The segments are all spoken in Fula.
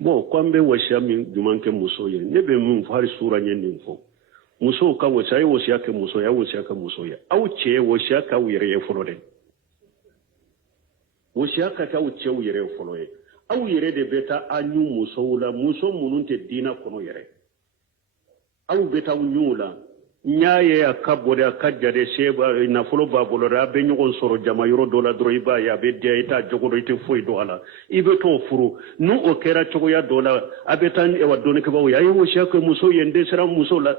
bon ko an bɛ wasiya min juman kɛ muso ye ne bɛ min fɔ hali sura ɲɛ nin fɔ musow ka wasiya ye wasiya kɛ muso ye a wasiya kɛ muso ye aw cɛ ye wasiya k'aw yɛrɛ ye fɔlɔ dɛ wasiya ka kɛ aw cɛw yɛrɛ ye fɔlɔ ye aw yɛrɛ de bɛ taa a ɲu musow la muso minnu tɛ diinɛ kɔnɔ yɛrɛ aw bɛ taa ɲuw la n y'a ye a ka bɔ de a ka ja de seba nafolo b'a bolo dɛ a bɛ ɲɔgɔn sɔrɔ jama yɔrɔ dɔ la dɔrɔn i b'a ye a bɛ diya i t'a jogo dɔn i tɛ foyi dɔn a la i bɛ t'o furu n'o kɛra cogoya dɔ la a bɛ taa dɔnnikɛbagaw ye a ye wasiya kɛ muso ye n dɛsɛra muso la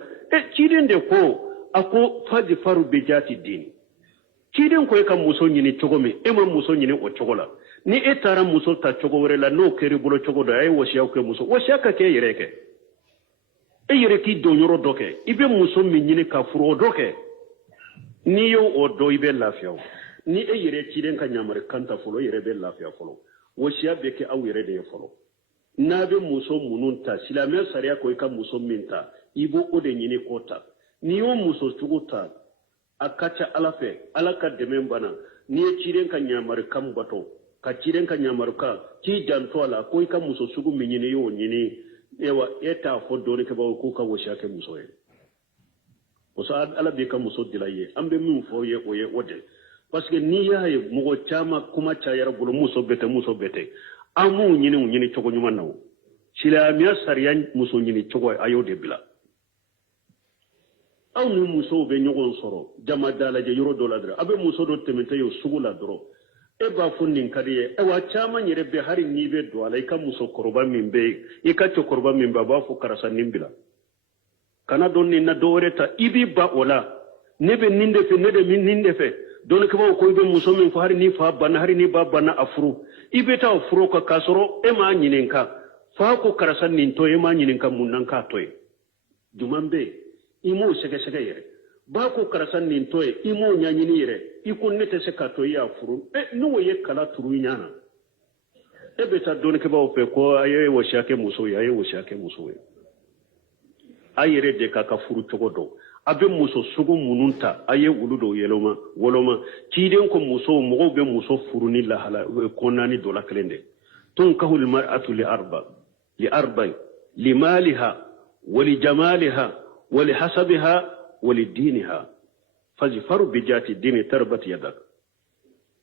ciden de ko a ko faji faru bɛ jaati den ciden ko e ka muso ɲini cogo min e ma muso ɲini o cogo la ni e taara muso ta cogo wɛrɛ la n'o kɛra i bolo cogo dɔ a ye wasiya kɛ muso wasiya ka kɛ e yɛrɛ kɛ e yɛrɛ k'i don yɔrɔ dɔ kɛ i bɛ muso min ɲini ka furu o dɔ kɛ n'i y'o o dɔn i bɛ lafiya ni e yɛrɛ ciden ka yamari kanta fɔlɔ e yɛrɛ bɛ lafiya fɔlɔ wasiya bɛ kɛ aw yɛrɛ de ye fɔlɔ n'a bɛ muso minnu ta silamɛ sariya ko i ka muso min ta i b'o o de ɲini k'o ta n'i y'o muso sugu ta a ka ca ala fɛ ala ka dɛmɛ banna n'i ye ciden ka yamari kan bato ka ciden ka yamari kan k'i janto a la ko i ka muso sugu min ɲini i y'o ɲini ewa e t'a fɔ dɔɔninkɛbagaw k'u ka wasiya kɛ muso ye muso ala b'i ka muso dila ye an bɛ min fɔ ye o ye o de parce que n'i y'a ye mɔgɔ caman kuma cayara bolo muso bɛɛ tɛ an m'u ɲini cogo ɲuman na o silamɛya sariya muso ɲini cogo a y'o de bila aw ni musow bɛ ɲɔgɔn sɔrɔ jama da lajɛ yɔrɔ dɔ la dɔrɔn a bɛ muso dɔ tɛmɛtɔ ye sugu la dɔrɔn e b'a fɔ nin ka di ye wa caman yɛrɛ bɛ hali n'i bɛ don a la i ka musokɔrɔba min bɛ yen i ka cɛkɔrɔba min bɛ a b'a fɔ karisa nin bila kana dɔn nin na dɔ wɛrɛ ta i b'i ba o la ne bɛ nin de fɛ ne de bɛ nin de fɛ dɔnnikɛbagaw ko i bɛ muso min fɔ hali n'i fa banna hali n'i ba banna a furu i bɛ taa o furu kan k'a sɔrɔ e m'a ɲininka fa ko karisa nin tɔ e m'a ɲininka mun na k'a tɔ ye juman bɛ yen i m'o sɛgɛsɛgɛ yɛrɛ ba ko karisa nin tɔ ye i m'o ɲaɲini yɛrɛ i ko ne tɛ se k'a to i y'a furu n'o ye kala turu i ɲana e bɛ taa dɔnnikɛbagaw fɛ ko a ye wasiya kɛ muso ye a ye wasiya kɛ muso ye a yɛrɛ de k'a ka furu cogo dɔn a bɛ muso sugu minnu ta a ye olu dɔw wɔlɔma ciden ko musow mɔgɔw bɛ muso furu ni lahala kɔnɔnaani dɔ la kelen de tunkahu l-mar'atu li arba'i limaliha wa lijamaliha wa lihasabiha ولدينها فاظفر بذات الدين تربت يدك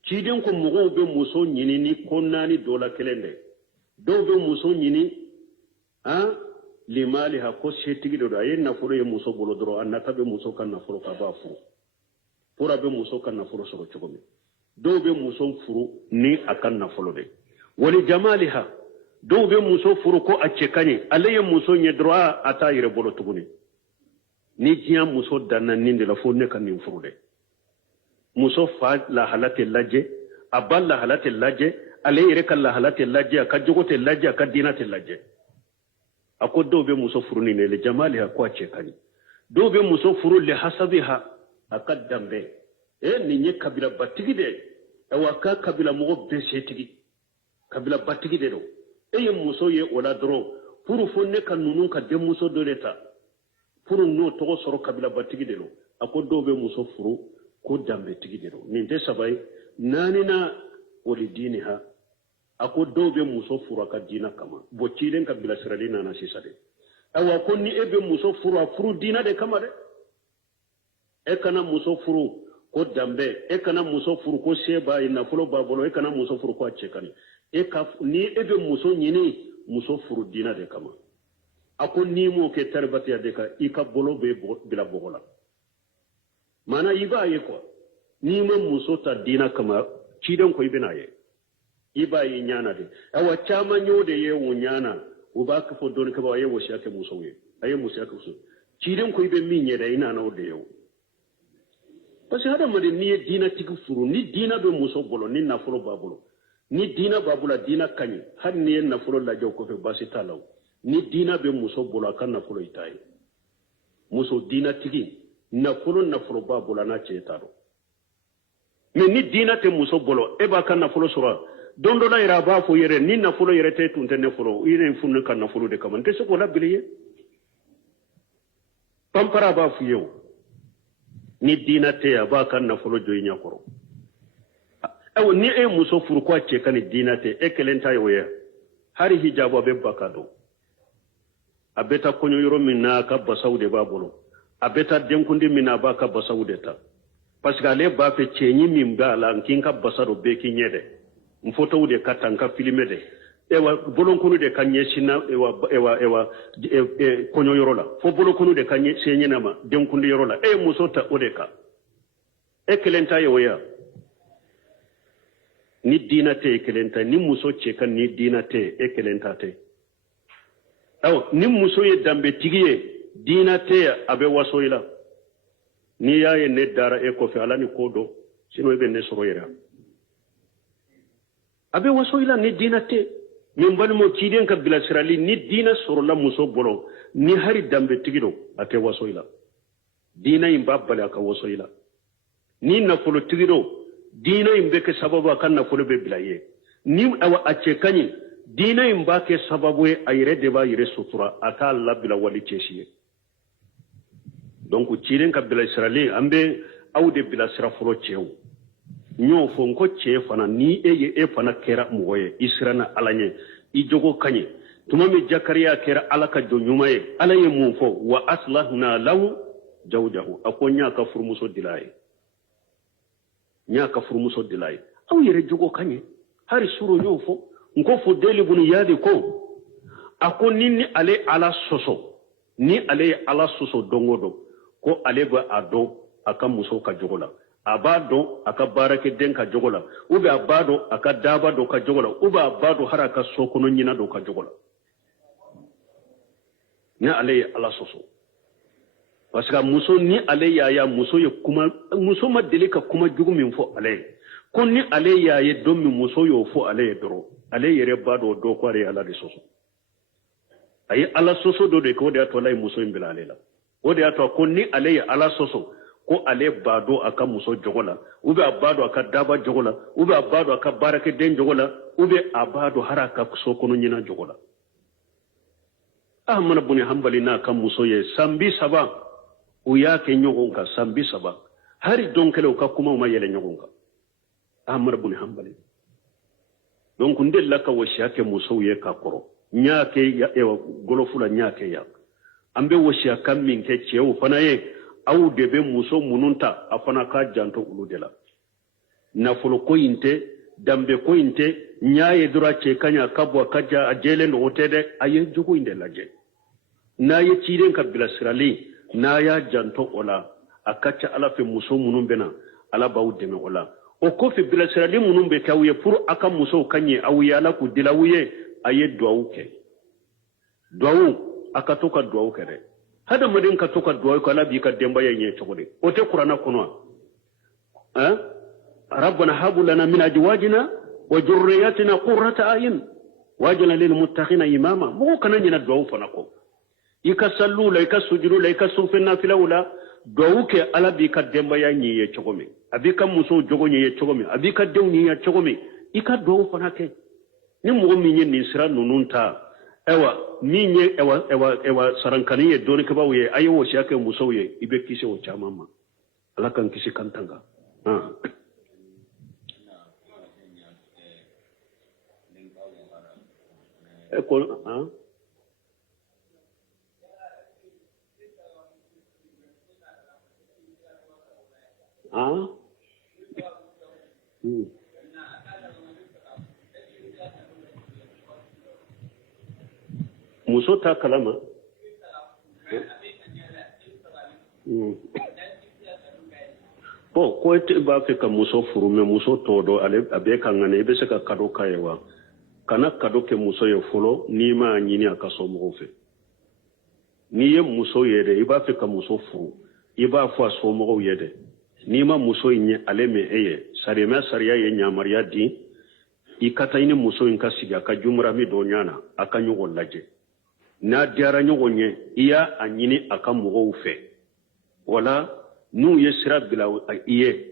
ciden ko mɔgɔw bɛ muso ɲini ni kɔnɔnaani dɔ la kelen de dɔw bɛ muso ɲini limaliha ko setigi de don a ye nafolo ye muso bolo dɔrɔn a nata bɛ muso ka nafolo ka b'a furu pour a bɛ muso ka nafolo sɔrɔ cogo min dɔw bɛ muso furu ni a ka nafolo de wali jamaliha dɔw bɛ muso furu ko a cɛ ka ɲi ale ye muso ɲɛ dɔrɔn a t'a yɛrɛ bolo tuguni ni diɲɛ muso danna nin de la fo ne ka nin furu dɛ muso fa lahala tɛ lajɛ a ba lahala tɛ lajɛ ale yɛrɛ ka lahala tɛ lajɛ a ka jogo tɛ lajɛ a ka diinɛ tɛ lajɛ a ko dɔw bɛ muso furu nin de le jamaliha ko a cɛ ka ɲi dɔw bɛ muso furu le hasabiha a ka danbɛ nin ye kabilabatigi de wa ka kabilamɔgɔ bɛɛ setigi kabilabatigi de don e ye muso ye o la dɔrɔn pour fo ne ka ninnu ka denmuso dɔ de ta pour n'o tɔgɔ sɔrɔ kabilabatigi de don a ko dɔw bɛ muso furu ko danbɛtigi de don nin tɛ saba ye naanina o de diini ha a ko dɔw bɛ muso furu a ka diinɛ kama bon ciden ka bilasirali nana sisan de awa ko ni e bɛ muso furu a furu diinɛ de kama dɛ e kana muso furu ko danbɛ e kana muso furu ko se b'a ye nafolo b'a bolo e kana muso furu ko a cɛ ka ɲi ni e bɛ muso ɲini muso furu diinɛ de kama a ko n'i m'o kɛ taribatiya de kan i ka bolo bɛ bila bɔgɔ la maana i b'a ye quoi n'i ma muso ta diinɛ kama ciden ko i bɛn'a ye i b'a ye ɲana de awa caman y'o de ye o ɲana u b'a fɔ dɔnnikɛbagaw a ye wasiya kɛ musow ye a ye wasiya kɛ muso ciden ko i bɛ min ɲɛ dɛ i nana o de ye o parce que hadamaden n'i ye diinɛtigi furu ni diinɛ bɛ muso bolo ni nafolo b'a bolo ni diinɛ b'a bolo diinɛ ka ɲi hali n'i ye nafolo lajɛ o kɔfɛ baasi t'a la o ni diinɛ bɛ muso bolo a ka nafolo i t'a ye muso diinɛtigi nafolo b'a bolo a n'a cɛ t'a dɔn mais ni diinɛ tɛ muso bolo e b'a ka nafolo sɔrɔ don dɔ la yɛrɛ a b'a fɔ yɛrɛ ni nafolo yɛrɛ tɛ tun tɛ ne fɔlɔ i yɛrɛ funu ka nafolo de kama n tɛ se k'o labili ye panpara b'a f'i ye o ni diinɛ tɛ a b'a ka nafolo jɔ i ɲɛkɔrɔ ni e muso furu ko a cɛ ka ni diinɛ tɛ e kelen t'a ye o ye hari hijabu abe bakado abeta konyo yoro minna ka basaw de babolo abeta denkundi minna ba ka basaw de ta parce que ale ba fe chenyi min ba la nkin ka basaro be kinyede mfoto de katanka filme de ewa bolonkunu de kanye sina ewa konyo yoro la fo bolonkunu de kanye senye nama denkundi yoro la musota odeka kelenta yoya ni dina te kelenta ni muso cheka ni dina te kelenta te ni muso ye dambe tigiye dina te abe wasoila ni yaye ne dara kofi ala ni kodo sino ebe ne soro yera abe wasoila ni dina te min bani mo kiden ka bilasirali ni dina soro la muso bolo ni hari dambe tigido ate wasoila dina imba bala ka wasoila ni nafolo tigido dina imbe ke sababu akan nafolo be bilaye ni awa achekani dina imba ke sababu ayire deba yire sutura ata Allah bila wali cheshiye donc ciren ka bila israeli ambe awde bila sira folo chew nyo fo ko che fana ni fana kera moye israna alanye I jogo kanye tuma mi jakariya kera alaka jonyumaye alaye mu fo wa aslahna lahu jawjahu akonya ka furmuso dilaye nya ka furmuso dilaye aw yere jogo kanye hari suro nyo fo ngo fo deli bunu yade ko ako nini ale ala soso ni ale ala soso dongodo ko ale ba ado aka muso ka jogola abado aka barake den ka jogola ube abado aka daba do ka jogola ube abado haraka sokono nyina do ka jogola ni ale ala soso parce que muso ni ale ya muso ye kuma muso ma deli ka kuma jugu min fo ale ko ni ale ye do mi muso yo fo ale doro ale yere bado do ko ale ala de soso ay ala soso do de ko de to lay muso imbila ale la o de ato ko ni ale ya ala soso ko ale bado aka muso jogola ube abado aka daba jogola ube abado aka barake den jogola ube abado haraka sokono nyina jogola ahmana buni hambali na kan muso ye sambi saba o yake nyogonka sambi saba hari donkele ka kuma ma yele nyogonka ahmana buni hambali donc ndella ka woshi yake muso ye ka koro nyake ya ewa golofula nyake ya ambe woshi aka minke chewu fana ye aw debe muso mununta afana ka janto uludela nafolo ko inte dambe ko inte nyaaye dura che kanya kabwa kaja ajele no otede aye jogo inde laje na ye ciren ka bilasirali na ya janto ola akacha ala fe muso munun bena ala bawu deme ola o ko fe bilasirali munun be kawye pour aka muso kanye awya la ku dilawye aye duawuke duawu akatoka duawuke re hada madin ka toka duwa ko labi ka demba yenye togode o te qur'ana kunwa rabbana habu lana min ajwajina wa dhurriyyatina qurrata ayun waj'alna lil muttaqina imama mo kana nyina duwa fana ko ika sallu la ika sujudu la ika sufina filawla duwa ke alabi ka demba yenye togome abika muso jogo nye togome abika dewni ya togome ika duwa fana ke ni mo mi nyi sira nununta ewa minye ewa sarankani ye doni kaba ye ayo wo shake muso ye ibe kise wo chamama ala kan kisi kantanga eko muso ta kalama ko ite ba fe ka muso furu me muso todo ale abe kan ngane be se ka kado kayewa kana kado ke muso ye folo ni ma nyini aka so mo fe ni ye muso yede iba fe ka muso furu iba fo so mo yede ni ma muso nye ale me eye sare ma sariya ye nyamariya di ikata ini muso in ka siga ka jumra mi do nyana aka nyugo laje na diara nyogonye iya anyini aka mugo fe wala nu ye sira bila iye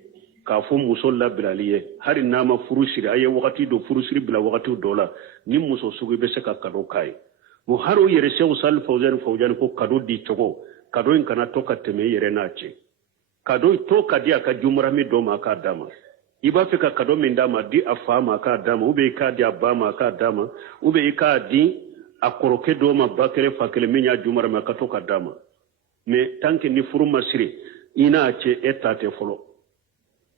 ka fo muso la bilaliye hari nama furusiri aye wakati do furusiri bila wakati do la ni muso sugu be se ka kado kai mo haro yere sew sal fawjan ko kado di togo kado in kana to ka teme yere na che kado to ka dia ka jumra mi do ma ka dama i b'a fɛ ka kado min d'a ma di a fa ma k'a d'a ma i k'a di a ba ma k'a d'a ma i k'a di a kɔrɔkɛ dɔw ma ba kelen fa kelen min y'a jumara ma ka to ka d'a ma mais tant que ni furu ma siri i n'a cɛ e ta tɛ fɔlɔ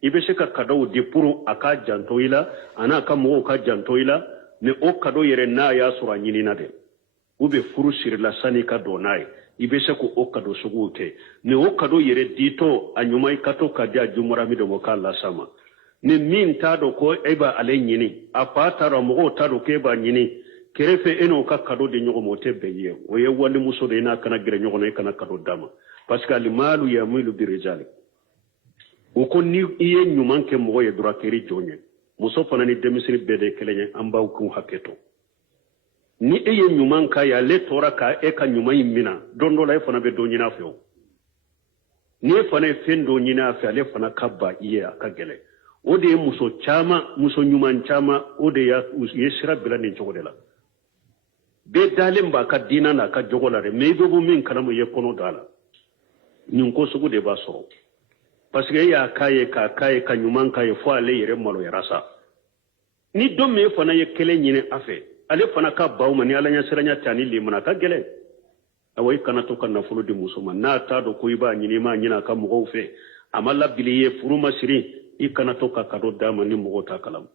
i bɛ se ka cadeau di pour a ka janto i la a n'a ka mɔgɔw ka janto i la mais o cadeau yɛrɛ n'a y'a sɔrɔ a ɲinina dɛ furu sirila sani ka don n'a ye i bɛ se k'o cadeau suguw kɛ mais o cadeau yɛrɛ ditɔ a ɲuman i ka to ka di a jumara min dɔ ma k'a lasa ma ni min t'a dɔn ko e b'a ale ɲini a fa t'a dɔn mɔgɔw t'a dɔn k'e b'a ɲini kɛrɛfɛ e n'o ka cadeau di ɲɔgɔn ma o tɛ bɛn ye o ye walimuso de ye n'a kana gɛrɛ ɲɔgɔn na i kana cadeau d'a ma parce que alimalu yamilu birijali o ko ni i ye ɲuman kɛ mɔgɔ ye dɔrɔn kɛri jɔn ye muso fana ni denmisɛnnin bɛɛ de kelen ye an b'aw k'u hakɛ to ni e ye ɲuman k'a ye ale tɔɔra ka e ka ɲuman in mina don dɔ la e fana bɛ dɔ ɲini a fɛ o ni e fana ye fɛn dɔ ɲini a fɛ ale fana ka ba i ye a ka gɛlɛn o de ye muso ɲuman caman o de ye sira bila nin cogo de la bɛɛ dalen b'a ka diina n'a ka jogo la dɛ mais i bɛ bɔ min kalama i ye kɔnɔ da la nin ko sugu de b'a sɔrɔ parce que e y'a k'a ye k'a k'a ye ka ɲuman k'a ye fo ale yɛrɛ maloyara sa ni don min fana ye kelen ɲini a fɛ ale fana ka baw ma ni ala ɲɛsiranya ta ni limana ka gɛlɛn awa i kana to ka nafolo di muso ma n'a t'a dɔn ko i b'a ɲini i m'a ɲini a ka mɔgɔw fɛ a ma labili i ye furu ma siri i kana to ka cadeau d'a ma ni mɔgɔw t'a kalama